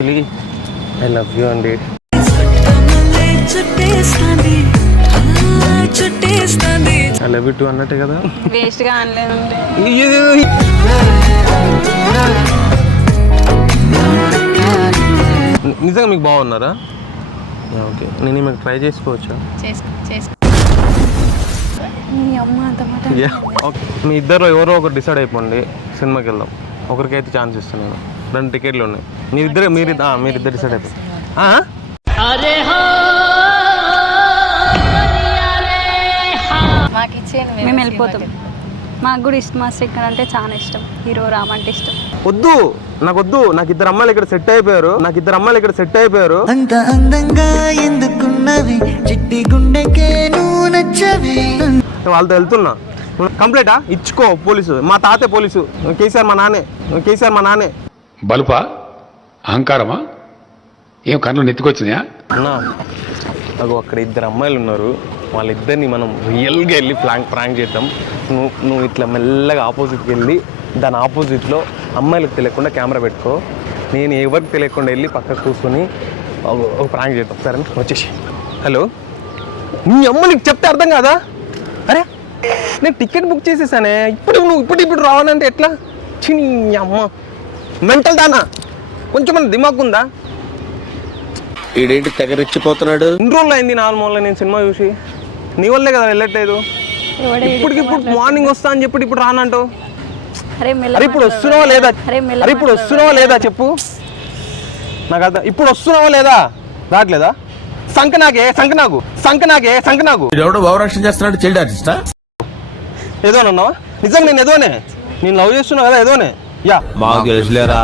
I love you అండి. I love you two అన్నట్టే కదా. వేస్ట్గా అనలేదండి. నిజంగా మీకు బాగున్నారా? ఓకే, నేను మీకు ట్రై చేసుకోవచ్చా? ఓకే, మీ ఇద్దరు ఎవరో ఒకరు డిసైడ్ అయిపోండి, సినిమాకి వెళ్దాం. ఒకరికైతే ఛాన్స్ ఇస్తాను నేను. 2 టికెట్లు ఉన్నాయి. మీరిద్దరు డిసైడ్ అయిపోయి మేము వెళ్ళిపోతాం. మాకు కూడా ఇష్టం. మా ఇక్కడ అంటే చాలా ఇష్టం. హీరో రామ్ అంటే ఇష్టం. వద్దు, నాకు వద్దు. నాకు 2 అమ్మాయిలు ఇక్కడ సెట్ అయిపోయారు. అంత అందంగా ఎందుకున్నవి చిట్టి గుండెకే నువ్వు నచ్చవి. వాళ్ళతో వెళ్తున్నా. కంప్లైంటా ఇచ్చుకో. పోలీసు మా తాతే పోలీసు. కేసీఆర్ మా నాన్నే. బలుపా అహంకారమా? ఏం కళ్ళు నెత్తుకొచ్చినాయా? అన్నా, నాకు అక్కడ 2 అమ్మాయిలు ఉన్నారు. వాళ్ళిద్దరిని మనం రియల్గా వెళ్ళి ప్రాంక్ చేద్దాం. నువ్వు ఇట్లా మెల్లగా ఆపోజిట్కి వెళ్ళి దాని ఆపోజిట్లో అమ్మాయిలకు తెలియకుండా కెమెరా పెట్టుకో. నేను ఎవరికి తెలియకుండా వెళ్ళి పక్కకు కూర్చొని ఒక ప్రాంక్ చేద్దాం. సరే వచ్చేసి. హలో, నీ అమ్మ నీకు చెప్తే అర్థం కాదా? అరే, నేను టికెట్ బుక్ చేసేసానే. ఇప్పుడు రావాలంటే ఎట్లా? నీ అమ్మ మెంటల్ దానా? కొంచెం మన దిమాగ్ ఉందా? ఈడేంటి తెగరెచ్చిపోతున్నాడు? 2 రోజులు అయింది, 4 మూలలో నేను సినిమా చూసి. నీ వల్లే కదా వెళ్ళట్లేదు. ఇప్పుడు మార్నింగ్ వస్తా అని చెప్పి ఇప్పుడు రానంటావు. అరే ఇప్పుడు వస్తున్నావా లేదా చెప్పు నాకు అర్థం. ఇప్పుడు వస్తున్నావా లేదా? రావట్లేదా? సంకనాగే ఎవడో భావరక్షణ చేస్తున్నాడు. చైల్డ్ ఆర్టిస్టా? ఏదోనన్నావా? నిజంగా నేను ఏదోనే. నేను లవ్ చేస్తున్నా కదా, ఏదోనే. మాకు తెలుసులేరా.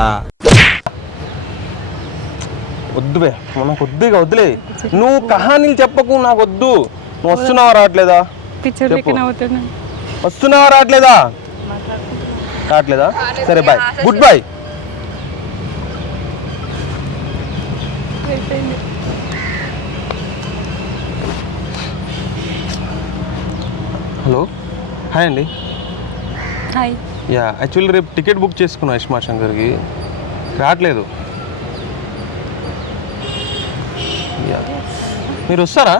వద్దువే, మనకు వద్దులే. నువ్వు కహానీలు చెప్పకు, నాకు వద్దు. నువ్వు వస్తున్నావా రావట్లేదా? వస్తున్నావా రావట్లేదా? సరే bye, good bye. Hello, hi అండి. హాయ్. యాక్చువల్లీ రేపు టికెట్ బుక్ చేసుకున్నా ఇష్మా శంకర్కి. రావట్లేదు. మీరు వస్తారా?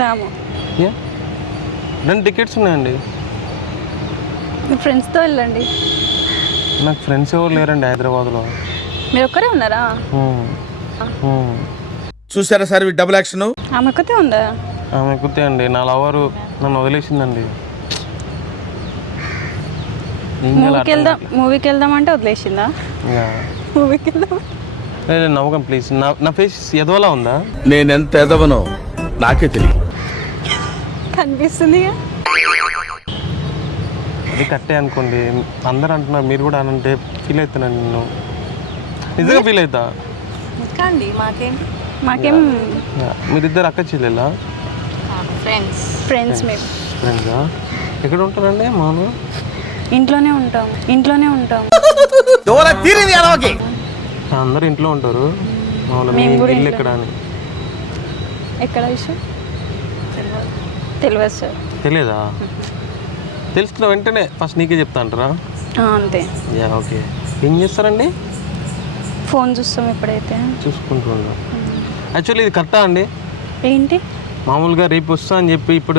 రాము. 2 టికెట్స్ ఉన్నాయండి. మీ ఫ్రెండ్స్తో వెళ్ళండి. నాకు ఫ్రెండ్స్ ఎవరు లేరండి హైదరాబాద్లో. మీరు ఒక్కరే ఉన్నారా? చూసారా సార్ డబుల్ యాక్షన్? ఆమె ఒక్కతే ఉందా? ఆమె ఎక్కుతే అండి. నా లవరు నన్ను వదిలేసిందండి. మూవీకి వెళ్దాం అంటే వదిలేసిందా? మూవీకి వెళ్దాం. నవ్వకం ప్లీజ్. నా ఫేస్ ఎదవలా ఉందా? నేనెంత ఎదవనో నాకే తెలియదు. కనిపిస్తుంది. అది కట్టే అనుకోండి. అందరు అంటున్నారు, మీరు కూడా అనంటే ఫీల్ అవుతున్నాను. నిన్ను నిజంగా ఫీల్ అవుతా. మాకేం మీరిద్దరు అక్క చెల్లెలా? ఫ్రెండ్స్. ఫ్రెండ్సా? ఎక్కడ ఉంటారండి? మాను ఇంట్లోనే ఉంటాం. అందరు ఇంట్లో ఉంటారు. ఇల్లు ఎక్కడ అని? ఎక్కడ విషయం తెలియదు సార్. తెలియదా? తెలుసుకున్న వెంటనే ఫస్ట్ నీకే చెప్తా అంటారా? అంతే. ఓకే. ఏం చేస్తారండి? ఫోన్ చూస్తాం. ఎప్పుడైతే చూసుకుంటూ ఉంటాం. యాక్చువల్లీ ఇది కరెక్టా అండి? ఏంటి? మామూలుగా రేపు వస్తా అని చెప్పి ఇప్పుడు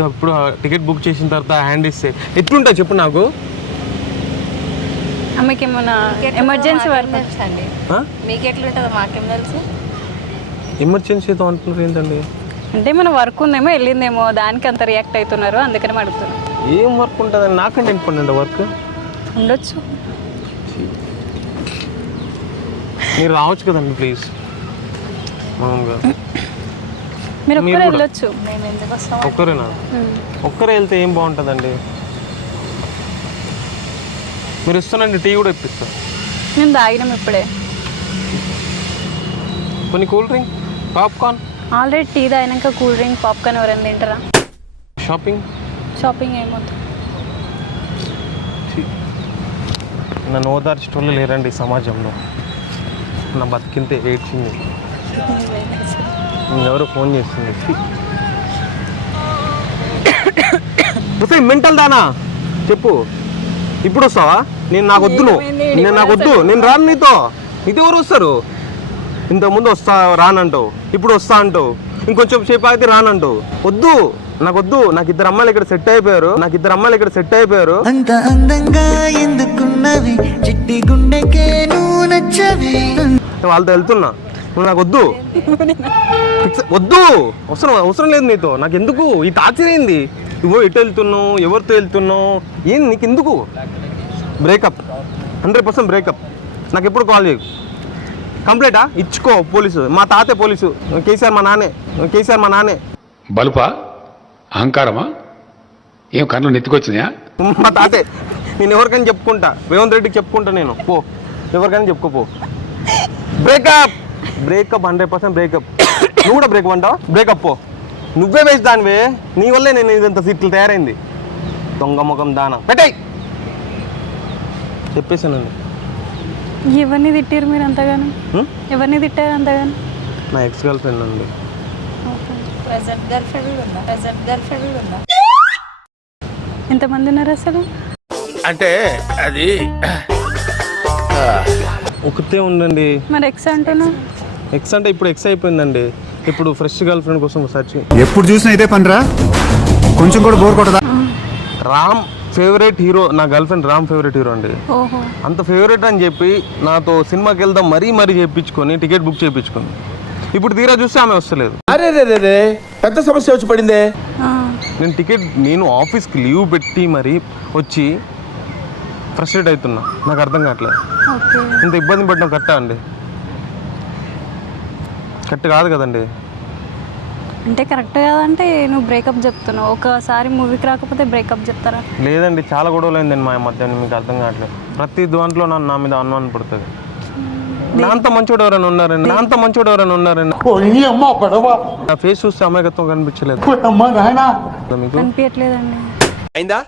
టికెట్ బుక్ చేసిన తర్వాత హ్యాండ్ ఇస్తే ఎట్లుంటా చెప్పు నాకు. ఆమెకి ఏమన్నా ఎమర్జెన్సీ వర్క్ అండి. మీకు ఎట్లుంటుందో మాకేం తెలుసు. ఎమర్జెన్సీతో అంటున్నారు ఏంటండి? అంటే మన వర్క్ ఉందేమో, వెళ్ళిందేమో, దానికి అంత రియాక్ట్ అవుతున్నారు. అందుకని అడుగుతున్నారు. ఏం వర్క్ ఉంటుందండి? నాకంటే ఇంపార్టెంట్ వర్క్ ఉండొచ్చు. మీరు రావచ్చు కదండి ప్లీజ్. మామూలుగా మీరు ఒక్కరే వెళ్ళొచ్చు. మేము ఎందుకు వస్తాం? ఒక్కరేనా? ఒక్కరే వెళ్తే ఏం బాగుంటుందండి? మీరు ఇస్తానండి, టీ కూడా ఇప్పిస్తా. మేము తాగినాం ఇప్పుడే. కొన్ని cool drink, popcorn. Already tea తాగినాక కూల్ డ్రింక్, పాప్కార్న్ ఎవరైనా తింటారా? షాపింగ్ ఏమవుతుంది? నన్ను ఓదార్చేటోళ్ళు లేరండి సమాజంలో. నా బతికింతే ఏడ్చింది. ఎవరో ఫోన్ చేస్తుంది. మెంటల్ దానా చెప్పు. ఇప్పుడు వస్తావా? నాకు వద్దు నువ్వు, నాకు వద్దు, నేను రాను నీతో ఎవరు వస్తారు? ఇంతకుముందు వస్తా రానంటావు, ఇప్పుడు వస్తా అంటావు, ఇంకొంచెం సేపు ఆగితే రానంటావు. వద్దు, నాకు వద్దు. నాకు ఇద్దరు అమ్మాయిలు ఇక్కడ సెట్ అయిపోయారు. అంత అందంగా ఎందుకున్నవి చిట్టి గుండెకే నువ్వు నచ్చవి. వాళ్ళతో వెళ్తున్నా, నువ్వు నాకు వద్దు. వద్దు, అవసరం లేదు నీతో. నాకు ఎందుకు ఈ టార్చర్ ఏంది? నువ్వు ఎటు వెళ్తున్నావు, ఎవరితో వెళ్తున్నావు, ఏంది నీకు ఎందుకు? Breakup, 100% breakup. నాకు ఎప్పుడు కాల్ చేయకు. కంప్లైంటా ఇచ్చుకో పోలీసు. మా తాతే పోలీసు, కేసీఆర్ మా నానే. బలుపా అహంకారమా? ఏం కళ్ళు నెత్తికొచ్చినాయా? మా తాతే. నేను ఎవరికైనా చెప్పుకుంటా, రేవంత్ రెడ్డికి చెప్పుకుంటా. నేను పో, ఎవరికైనా చెప్పుకోపో. Breakup 100% breakup. నువ్వు కూడా బ్రేకప్ అంటావా? బ్రేకప్ పో. నువ్వే వేసి దానివే, నీ వల్లే నేను ఇదంతా సీట్లు తయారైంది. దొంగ ముఖం దాన పెట్టాయి చెప్పేసానండి. ఎవరిని తిట్టారు మీరు అంతగానో? ఎవరిని తిట్టారు అంతగానో? నా ఎక్స్ గర్ల్ ఫ్రెండ్ అండి. ప్రెసెంట్ గర్ల్ ఫ్రెండ్ ఉందా? ఎంతమంది ఉన్నారు అసలు? అంటే అది ఒకతే ఉండండి. మరి ఎక్స్ అంటున్నా? ఎక్స్ అంటే ఇప్పుడు ఎక్స్ అయిపోయిందండి. ఇప్పుడు ఫ్రెష్ గర్ల్ ఫ్రెండ్ కోసం సర్చ్. ఎప్పుడు చూసినా ఇదే పనిరా, కొంచెం కూడా బోర్ కొట్టదా? రామ్ ఫేవరెట్ హీరో, నా girl friend Ram favourite hero అండి. ఓహో, అంత ఫేవరెట్ అని చెప్పి నాతో సినిమాకి వెళ్దాం మరీ చేయించుకొని టికెట్ బుక్ చేయించుకుంది. ఇప్పుడు తీరా చూస్తే ఆమె వస్తలేదు. అరే రే పెద్ద సమస్య వచ్చి పడిందే. నేను ఆఫీస్కి లీవ్ పెట్టి మరీ వచ్చి ఫ్రస్ట్రేట్ అవుతున్నా. నాకు అర్థం కావట్లేదు. ఓకే. ఇంత ఇబ్బంది పడడం కరెక్టా అండి? కరెక్ట్ కాదు కదండి. అంటే కరెక్ట్ కాదంటే నువ్వు బ్రేకప్ చెప్తున్నావు. ఒకసారి మూవీకి రాకపోతే బ్రేకప్ చెప్తారా? లేదండి, చాలా గొడవలు అయిందండి మా మధ్య. మీకు అర్థం కావట్లేదు. ప్రతి దాంట్లో నా మీద అనుమానం పడుతుంది. నా అంత మంచోడు ఎవరైనా ఉన్నారండి? నా ఫేస్ చూస్తే అమాయకత్వం కనిపించలేదు మీకు? కనిపించట్లేదండి. అయిందా?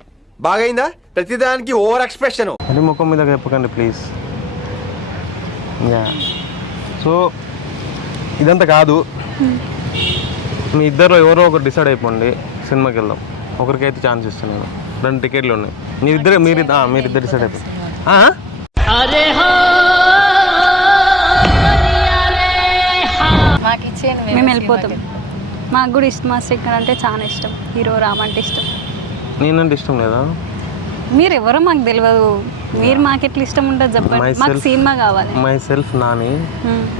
బాగైందా? ప్రతిదానికి ఓవర్ ఎక్స్ప్రెషన్. అది ముఖం మీద చెప్పకండి ప్లీజ్. యా, సో ఇదంతా కాదు. మీ ఇద్దరు ఎవరో ఒకరు డిసైడ్ అయిపోండి, సినిమాకి వెళ్దాం. ఒకరికైతే ఛాన్స్ ఇస్తున్నాను. 2 టికెట్లు ఉన్నాయి. మీరిద్దరు డిసైడ్ అయిపోయి మాకు ఇచ్చేయండి, మేము వెళ్ళిపోతాం. మాకు కూడా ఇష్టం ఇక్కడ అంటే చాలా ఇష్టం. హీరో రామ్ అంటే ఇష్టం. నేనంటే ఇష్టం లేదా? మీరు ఎవరో మాకు తెలియదు. మీరు మాకు ఎట్లా ఇష్టం ఉంటుంది చెప్పండి. మాకు సినిమా కావాలి. My self Nani.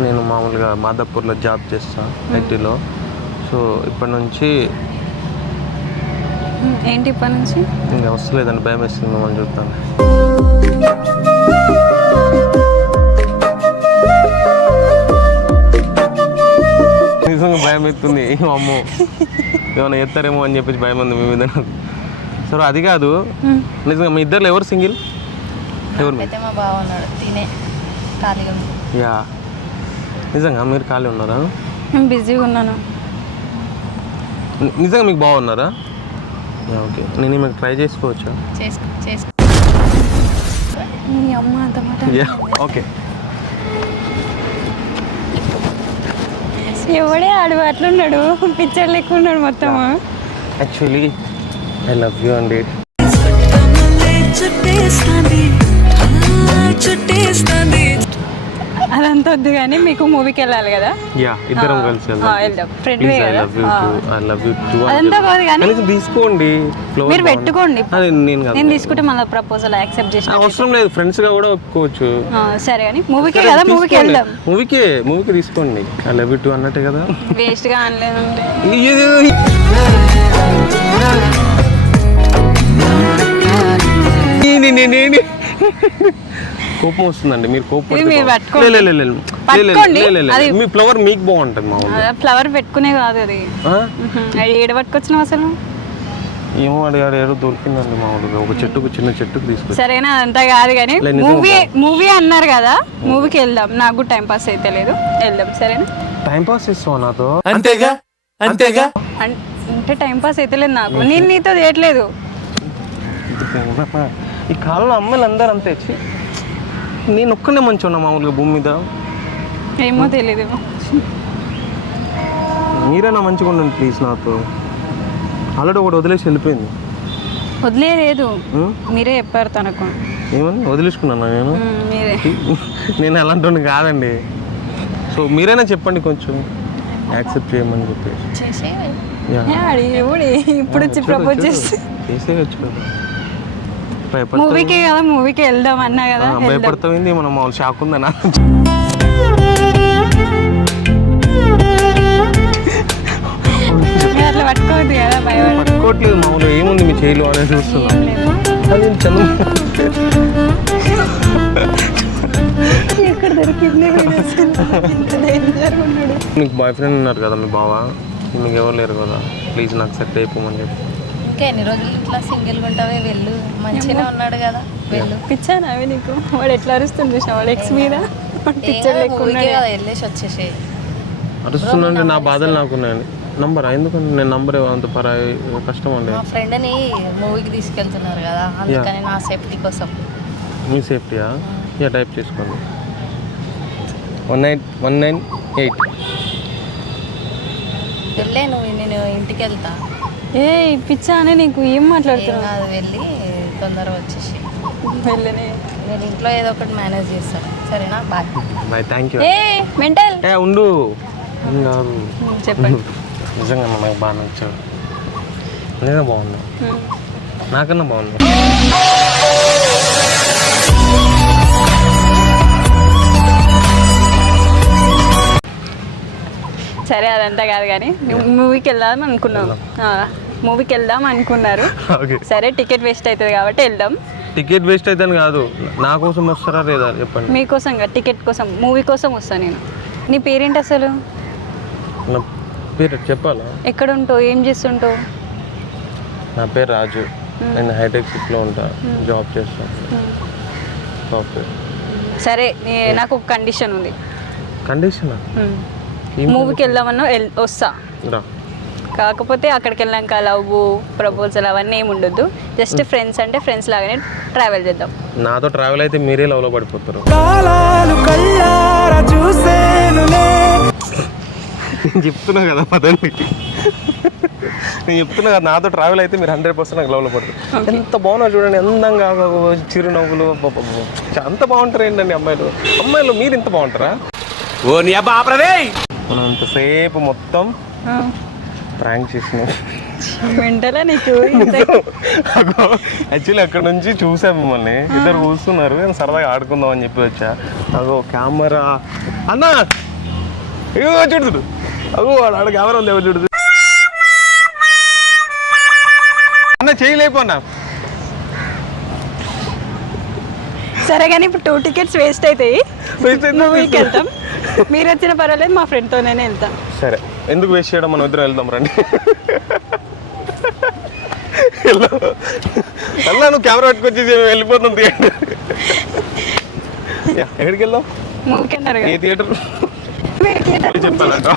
నేను మామూలుగా మాదాపూర్లో జాబ్ చేస్తాను, ఐటీలో. సో ఇప్పటి నుంచి ఏంటి ఇప్పటి నుంచి? ఇంకా వస్తలేదండి, భయం వేస్తుంది మిమ్మల్ని చూస్తాను. నిజంగా భయం అవుతుంది. అమ్మో ఏమైనా ఎత్తారేమో అని చెప్పేసి భయం ఉంది మీ మీద. సరే అది కాదు, నిజంగా మీ ఇద్దరు ఎవరు సింగిల్? ఎవరు? అయితే మా బావ ఉన్నాడు, తినే ఖాళీగా ఉంది. యా, నిజంగా మీరు ఖాళీ ఉన్నారా? నేను బిజీగా ఉన్నాను. నిజంగా మీకు బాగున్నారా? ఓకే, నేను మీకు ట్రై చేసుకోవచ్చా? చేసుకో. మీ అమ్మ అంత మాట. Yeah, okay. ఎవడే ఆడు అట్లున్నాడు, పిక్చర్ లెక్క ఉన్నాడు మొత్తం. యాక్చువల్లీ ఐ లవ్ యూ అండి. అదంతా వద్దు కానీ మీకు మూవీకి వెళ్ళాలి కదా? యా, ఇద్దరం కలిసి వెళ్దాం. Friend I love you two. అదంతా కాదు కానీ తీసుకోండి, మీరు పెట్టుకోండి. నేను తీసుకుంటే మళ్ళీ ప్రపోజల్ యాక్సెప్ట్ చేసిన అవసరం లేదు, ఫ్రెండ్స్ గా కూడా ఒప్పుకోవచ్చు. సరే కానీ మూవీకే కదా, మూవీకి వెళ్దాం. మూవీకి తీసుకోండి. ఐ లవ్ యూ టూ అన్నట్టే కదా. వేస్ట్ గా అనలేదంటే కోపం వస్తుందండి. మీరు కోపం పట్టుకోండి. మీ ఫ్లవర్ మీకు బాగుంటుంది. మా ఫ్లవర్ పెట్టుకునే కాదు అది. ఏడ పట్టుకొచ్చినావు అసలు? ఏమో అడిగాడు, ఏదో దొరికిందండి మా ఊళ్ళో ఒక చెట్టుకు, చిన్న చెట్టుకు తీసుకొచ్చి. సరేనా, అదంతా కాదు కానీ మూవీ అన్నారు కదా, మూవీకి వెళ్దాం. నాకు కూడా టైం పాస్ అయితే లేదు, వెళ్దాం. సరేనా? టైం పాస్ చేస్తావా నాతో? అంతేగా అంటే టైం పాస్ అయితే లేదు నాకు. నేను నీతో చేయట్లేదు. ఈ కాలంలో అమ్మాయిలు అందరూ అంతే. నేను ఒక్కనే మంచి ఉన్నా మామూలుగా భూమి మీద. ఏమో తెలీదు. మీరైనా మంచిగా ఉండండి ప్లీజ్ నాతో. ఆల్రెడీ ఒకటి వదిలేసి వెళ్ళిపోయింది. వదిలేదు మీరే చెప్పారు తనకు. ఏమని వదిలేసుకున్నాను నేను? మీరే. నేను అలాంటి కాదండి. సో మీరైనా చెప్పండి కొంచెం యాక్సెప్ట్ చేయమని చెప్పేసి. చేసి ఇప్పుడు వచ్చి ప్రపోజ్ చేసి చేసేయచ్చు కదా. మూవీకి కదా, మూవీకి వెళ్దాం అన్నా కదా. భయపడతాయింది మనం మామూలు షాక్ ఉందనా? అట్లా పట్టుకోవద్దు కదా, పట్టుకోవట్లేదు మామూలు. ఏముంది మీ చేయిలో అనేది చూస్తున్నాం. అది చదువు ఎక్కడ దొరికింది. మీకు బాయ్ ఫ్రెండ్ ఉన్నారు కదా మీ బావ, మీకు ఎవరు లేరు కదా, ప్లీజ్ నాకు సెట్ అయిపోమని చెప్పి. ఇంకా ఎన్ని రోజులు ఇట్లా సింగిల్గా ఉంటావే, వెళ్ళు. మంచిగానే ఉన్నాడు కదా, వెళ్ళు. పిచ్చాను అవి నీకు. వాడు ఎట్లా అరుస్తుంది చూసిన వాడు ఎక్స్ మీద. ఊరికే కదా వెళ్ళేసి వచ్చేసి. అరుస్తుందంటే నా బాధలు నాకున్నాయండి. నంబర్ ఎందుకంటే నేను నంబర్ అంత కష్టం అండి. మా ఫ్రెండ్ని మూవీకి తీసుకెళ్తున్నారు కదా, అందుకని నా సేఫ్టీ కోసం. మీ సేఫ్టీయా? ఇక టైప్ చేసుకోండి 19198. వెళ్ళే నేను ఇంటికి వెళ్తా. ఏ పిచ్చా అని నీకు ఏం మాట్లాడుతున్నావు? కాదు, వెళ్ళి తొందరగా వచ్చేసి వెళ్ళనే. నేను ఇంట్లో ఏదో ఒకటి మేనేజ్ చేస్తాను, సరేనా? బాయ్. Bye, thank you. ఏ మెంటల్ ఉండు. ఏం కాదు, చెప్పండి. నిజంగా నాకు బాగా నచ్చావు. నేనే బాగున్నా, నాకన్నా బాగున్నా. సరే అదంతా కాదు కానీ మూవీకి వెళ్దాం అనుకున్నాం. మూవీకి వెళ్దాం అనుకున్నారు. సరే టికెట్ వేస్ట్ అవుతుంది కాబట్టి వెళ్దాం. టికెట్ వేస్ట్ అవుతుంది కాదు, నా కోసం వస్తారా లేదా చెప్పండి. మీకోసం టికెట్ కోసం, మూవీ కోసం వస్తాను నేను. నీ పేరేంటి అసలు? నా పేరు చెప్పాలా? ఎక్కడ ఉంటావు, ఏం చేస్తుంటావు? నా పేరు రాజు. నేను హైటెక్ సిటీలో ఉంటా, జాబ్ చేస్తాను, సాఫ్ట్వేర్. సరే నాకు ఒక కండిషన్ ఉంది. కండిషనా? మూవీకి వెళ్దామన్నా వస్తా, కాకపోతే అక్కడికి వెళ్ళాక లవ్ ప్రపోజల్ అవన్నీ ఏమి ఉండొద్దు. జస్ట్ ఫ్రెండ్స్ అంటే ఫ్రెండ్స్ లాగానే ట్రావెల్ చేద్దాం. నాతో ట్రావెల్ అయితే మీరే లవ్లో పడిపోతారు. నేను చెప్తున్నా కదా పదండి, నేను చెప్తున్నా కదా, నాతో ట్రావెల్ అయితే మీరు 100% నాకు లవ్లో పడతారు. ఎంత బాగున్నారు చూడండి, అందంగా చిరునవ్వులు, అంత బాగుంటారు ఏంటండి అమ్మాయిలు. అమ్మాయిలు మీరు ఇంత బాగుంటారా? ఓ నీ అబ్బా ఆపరదే. మనం అంతసేపు మొత్తం ప్రాంక్ చేసినాం. వెంటనే నీకు యాక్చువల్లీ అక్కడ నుంచి చూసాం మిమ్మల్ని, ఇద్దరు కూర్చున్నారు, నేను సరదాగా ఆడుకుందాం అని చెప్పి వచ్చా. అగో కెమెరా అన్నా, ఇగో చూడు, అగో ఆడ కెమెరా ఉంది, ఎవరు చూడు అన్న, చేయలేకపోన్నా. సరే కానీ ఇప్పుడు 2 టికెట్స్ వేస్ట్ అవుతాయి. మూవీకి వెళ్తాం, మీరు వచ్చిన పర్వాలేదు, మా ఫ్రెండ్తో నేనే వెళ్తాం. సరే, ఎందుకు వేస్ట్ చేయడం, మనం ఇద్దరం వెళ్దాం రండి. అలా నువ్వు కెమెరా పట్టుకొచ్చి వెళ్ళిపోతుంది. ఎక్కడికి వెళ్దాం? మూవీకి అన్నారు ఏ థియేటర్ చెప్పాలంట.